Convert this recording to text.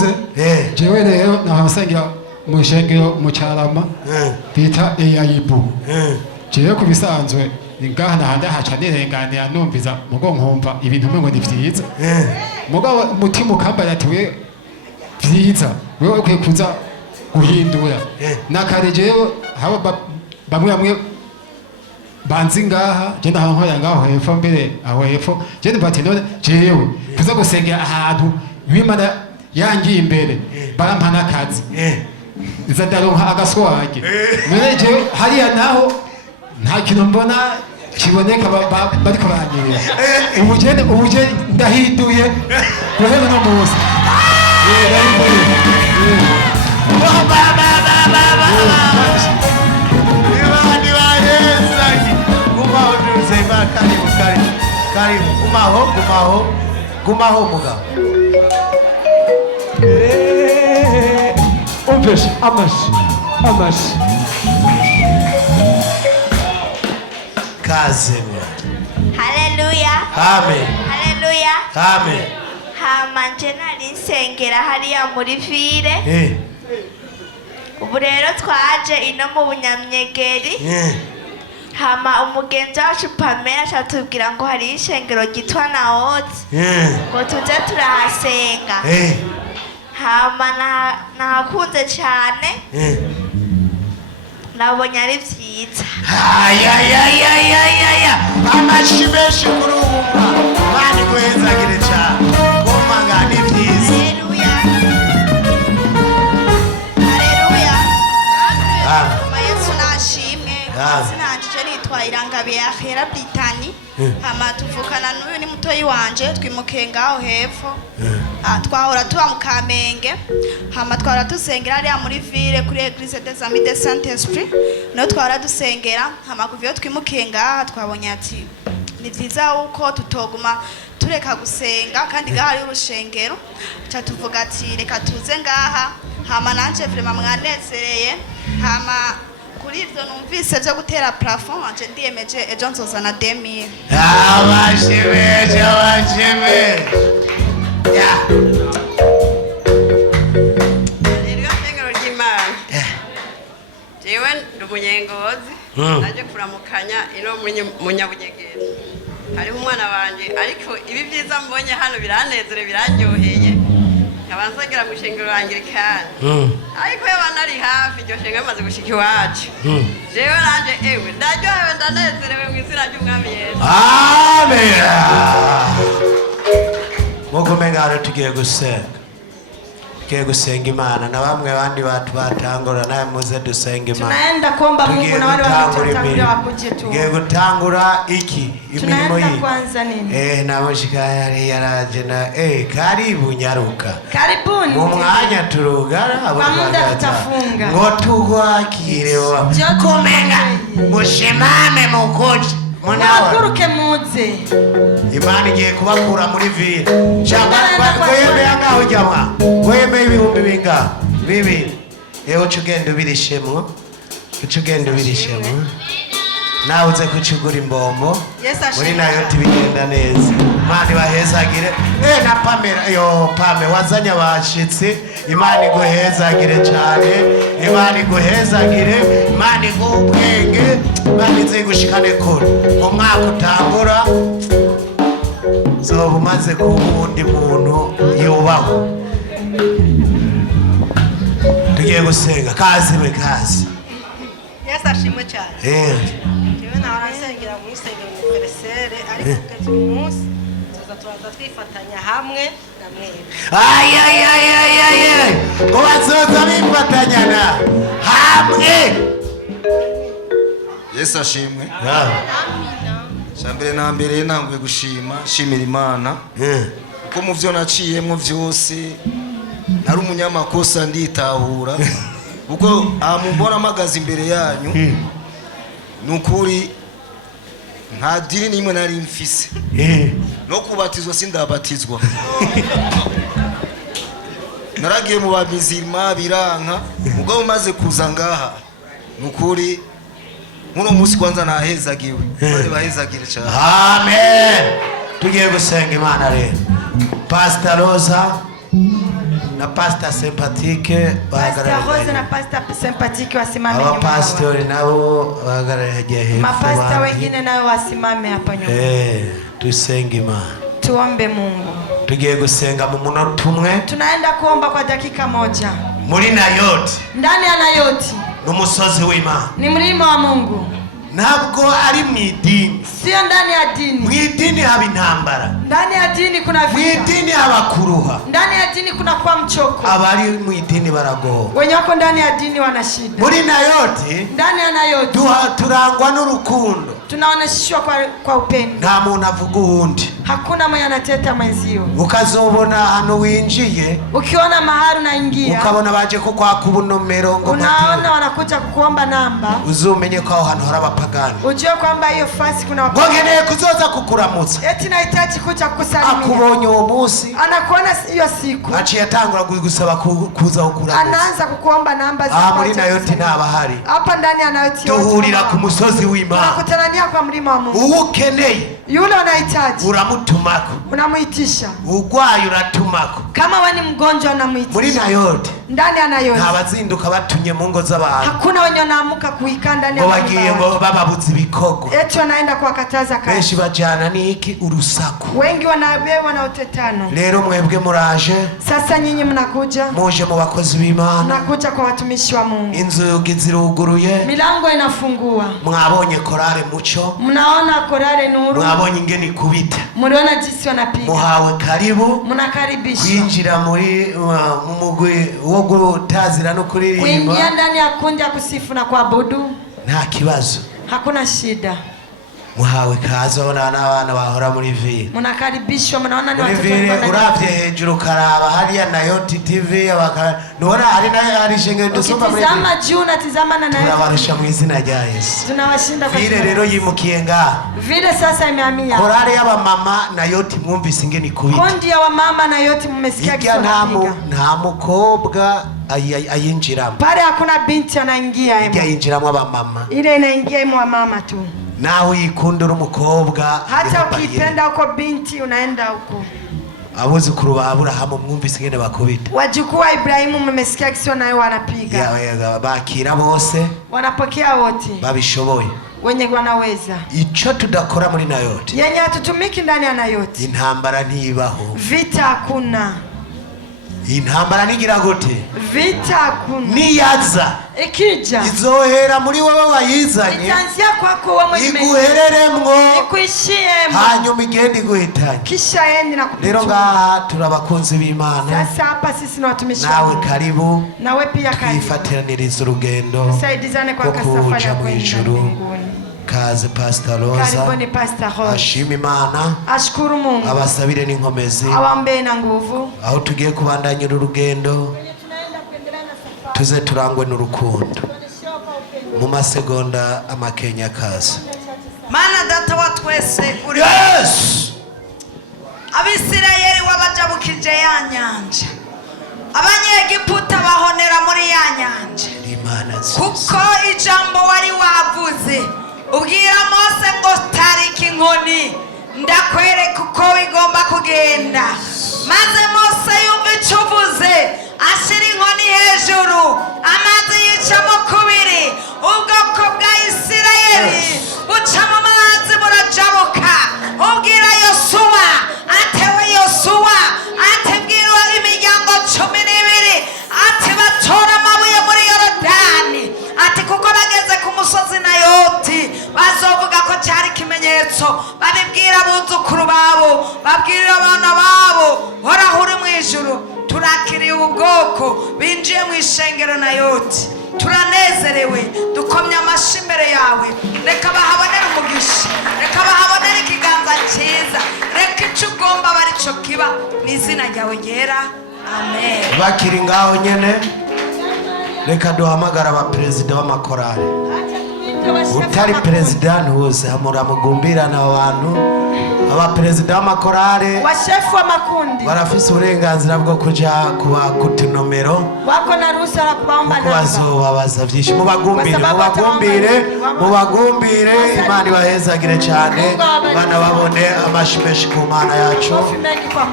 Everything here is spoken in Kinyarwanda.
murakoze. Jewe rero nahasengira mu shengero mu Cyarama bita Eyayibu. Jewe kubisanzwe ngaha nahanda haca nirenganira numviza mugo nkumva ibintu ngo ni vyiza. Mugabo mutima ukambara ati we vyiza wewe ukwiye kuza guhindura. Nakare jewe haba bamwe banzi ngaha je ndahankoya ngaho hepfo mbere aho hepfo je ndibati none jewe kuza gusengera ahantu Imana yangiye imbere barampana akazi iza ndaronka agaswage none jewe hariya naho nta kintu mbona kiboneka bariko baranyerera ubuje ndahinduye guhera no munsi Karibu, gumaho mugabo. Umveshe amashi. Kaze. Haleluya. Amen. Haleluya. Amen. Hamanje nari nsengera hariya muri ville. Ubu rero twaje ino mu Bunyamyegeri. Hama umugenzi wacu Pamela atubwira ngo hari ishengero gitwa Naoti ngo tuze turahasenga. Hama nahakunze cyane nabonye ari vyiza. Amashi menshi kurumva mani guhezagire cyane kumanga ni vyiza. Haleluya. Yesu nashimwe. Sinanje nitwa Irangabe Ahera Britani. Hama tuvukana n'uyu ni mutoyi wanje twimuke ngaho hepfo. Twahora tuba mu Kamenge. Hama twahora dusengera ari muri ville kuri Église des Amis de Saint-Esprit. No twahora dusengera hama kuviyo twimuke ngaha twabonye ati ni vyiza uko tutoguma tureka gusenga kandi ngaha ari urushengero. Cha tuvuga ati reka tuze ngaha. Hama nanje vraiment mwanezereye. Hama kuri ivyo numvise byo gutera plafond anje ndiyemeje ejo nzozana 2000. Abashime. Rero ngero ry'Imana. Jewe ndumunyengozi naje kuramukanya ino munyabunyegere. Hariho umwana wanje ariko ibi vyiza mbonye hano biranezere biraryoheye. Abanzagira mu shengero Anglikana. Ariko yabana ari hafi ryo shengero amaze gushika iwacu. Jewe nanje ewe ndaryohewe ndanezerewe mu izina ry'Umwami Yesu. Amen. Mukomengana tugiye gusenga Imana na bamwe bandi batu batangura naye muze dusenga Imana. Tunaenda kuomba Mungu na wale wanaotangulia wakuje tu. Tugiye gutangura iki imirimo yi. Tunaenda kwanza nini? Namushikaya yaraje na karibu nyaruka. Karibuni. Mu mwanya turugara kwa muda tutafunga. Ngo tugwakire wa. Komenga mushimame mukoje. Munaguruke muze. Imana igiye kubakura muri ville. Weme yangaho jama. Weme ibihumbi binga. Bibi. Eho cugenda ubirishemo. Ucugenda ubirishemo. Nawe uze kucugura imbombo. Muri nayo tibigenda neza. Imana ibahezagire. Na Pamela Pame wazanya bashitsi. Imana iguhezagire cyane. Imana iguhezagire. Imana igubwenge. Imana ize gushikane kure. Mu mwaka utangura zoba umaze kuba uwundi muntu yubaho. Tugiye gusenga kazi. Yesu ashimwe cyane. Jewe narasengera mu isengero mu Feresere ariko kugeza uyu munsi tuzaza twifatanya hamwe na mwebwe. Ngo bazoza bifatanya na hamwe. Yesu ashimwe. Shambere na mbere nangwe gushima shimira Imana. Ko mu byo naciyemo byose nari umunyamakosa nditahura. Uko amubona amagaze imbere yanyu. Nukuri nta dini nimwe nari mfise. No kubatizwa sindabatizwa. Naragiye mu babizima biranka. Ubwo umaze kuza ngaha. Nukuri muno musi kwanza nahezagiwe. Bari bahezagire cyane. Amen. Tugiye gusenga Imana rero. Pastor Rosa na Pastor Sympathique Pastor Rose na Pastor Sympathique wasimame nyuma. Pastor nabo bahagarariye hepfo. Mapasta wengine nao wasimame hapa nyuma. Tusenge Imana. Tuombe Mungu. Tugiye gusenga mu munota umwe. Tunaenda kuomba kwa dakika moja. Muri Nayoti. Ndani ya Nayoti. N'umusozi w'Imana. Ni mlima wa Mungu. Ntabwo ari mu idini. Sio ndani ya dini. Mu idini haba intambara. Ndani ya dini kuna vita. Mu idini haba kuruha. Ndani ya dini kuna kwa mchoko. Abari mu idini baragowe. Wenye wako ndani ya dini wana shida. Muri Nayoti. Ndani ya Nayoti. Turangwa n'urukundo. Tunaoneshwa kwa upendo. Nta muntu avuga uwundi. Hakuna mwenye anateta mwenzio. Ukazobona hano winjiye. Ukiona mahali unaingia. Ukabona baje ko kwaka ubunomero ngo unaona wanakuja kukuomba namba. Uzumenye ko aho hantu hari abapagani. Ujue kwamba hiyo fasi kuna wapagani. Ngogeneye kuzoza kukuramutsa. Eti nahitaji kuja kusalimia. Akubonye uwo munsi. Anakuona hiyo siku. Aciye atangura gusaba kuza kukuramutsa. Anaanza kukuomba namba za kwa muri Nayoti ntabahari. Hapa ndani ya Nayoti. Tuhurira ku musozi w'Imana. Tunakutanania kwa mlima wa Mungu. Ukeneye. Yule unahitaji. Uramutumako. Unamuitisha. Ugwaye uratumako. Kama wewe ni mgonjwa unamuitisha. Muri Nayoti. Ndani ya Nayoti. Ntabazinduka batunye mu ngo z'abantu. Hakuna wenye wanaamuka kuika ndani ya nyumba. Bagiye ngo bababuze ibikogo. Eti wanaenda kuwakataza kazi. Benshi bajana niki urusaku. Wengi wanabebwa na utetano. Rero mwebwe muraje. Sasa nyinyi mnakuja. Muje mu bakozi b'Imana. Mnakuja kwa watumishi wa Mungu. Inzugi ziruguruye. Milango inafungua. Mwabonye korale muco. Mnaona korale nuru. Mwabonye ingeni kubita. Mliona jinsi wanapiga. Muhawe karibu. Mnakaribishwa. Kwinjira muri mumugwi wo gutazira no kuririmba. Kuingia ndani ya kundi ya kusifu na kuabudu. Nta kibazo. Hakuna shida. Muhawe kazo n'abana bahora muri ville. Mnakaribishwa, mnaona ni watoto wa uravye hejuru karaba hariya Nayoti TV abaka nubona hari shengero dusoma muri. Tizama juu na tizama na Nayoti. Tunabarusha mu izina rya Yesu. Tunawashinda kwa Ville rero yimukiye nga. Ville sasa imehamia. Korale y'aba mama Nayoti mwumvise ingeni kubita. Kundi ya wamama Nayoti mmesikia kiswahili. Nta mukobwa ayinjiramo. Pale hakuna binti anaingia hemo. Yinjiramo aba mama. Ile inaingia mu mama tu. Nawe yikundira umukobwa. Hata ukipenda uko binti unaenda huko. Abuzukuru ba Aburahamu mwumvise ingene bakubita. Wajukuu wa Ibrahimu mmesikia kisio nayo wanapiga. Ya bakira bose. Wanapokea wote. Babishoboye. Wenye wanaweza. Ico tudakora muri Nayoti. Yenye hatutumiki ndani ya Nayoti. Intambara ntibaho. Vita hakuna. Intambara nigira gute? Vita hakuna. Niyaza. Ikija. Izohera muri wowe wayizanye. Itaanzia kwako wewe mwenyewe. Iguhereremwo. Ikuishiemo. Hanyuma igende iguhitanye. Kisha yendi na kupitia. Rero ngaha turabakunzi b'Imana. Sasa hapa sisi ni watumishi. Nawe karibu. Nawe pia karibu. Twifataniriza urugendo. Tusaidizane kwa safari ya kwenda mbinguni. Kaze Pastor Rosa. Karibuni Pastor Rosa. Ashima Imana. Ashukuru Mungu. Abasabire n'inkomezi. Awambe na nguvu. Aho tugiye kubandanya urugendo. Tuze turangwe n'urukundo. Mu masegonda amakenya kaza. Mana data wa twese uri. Yes! Abisirayeli wabajabukije ya nyanja. Abanyegiputa bahonera muri ya nyanja. Kuko ijambo wari wavuze. Ubwira Mose ngo tariki inkoni ndakwereka uko igomba kugenda. Maze Mose yumva icyo uvuze ashira inkoni hejuru amazi yicamo kubiri ubwoko bwa Isirayeli buca mu mazi burajabuka. Ubwira Yosuwa atewe Yosuwa atebwirwa imiryango 12 ati batora amabuye muri Yorodani ati kuko bageze ku musozi Nayoti bazovuga ko cyari ikimenyetso babibwira abuzukuru babo babwirira abana babo horaho uri mu ijuru turakiriye ubwoko binjiye mu ishengero Nayoti turanezerewe dukomye amashi imbere yawe reka bahabonere umugisha reka bahabonere ikiganza cyiza reka icyo ugomba bari cyo kiba mu izina ryawe ryera amen. Bakiri ngaho nyene reka duhamagara abaperezida b'amakorali. Utari perezida ntuze hamura mugumbirana abantu. Abaperezida b'amakorali washefu wa makundi barafise uburenganzira bwo kuja kuba kutunomero wako na ruhusa la kubaomba namba. Bazobabaza vyinshi mubagumbire Imana ibahezagire cyane bana babone amashimeshi ku Mana yacu.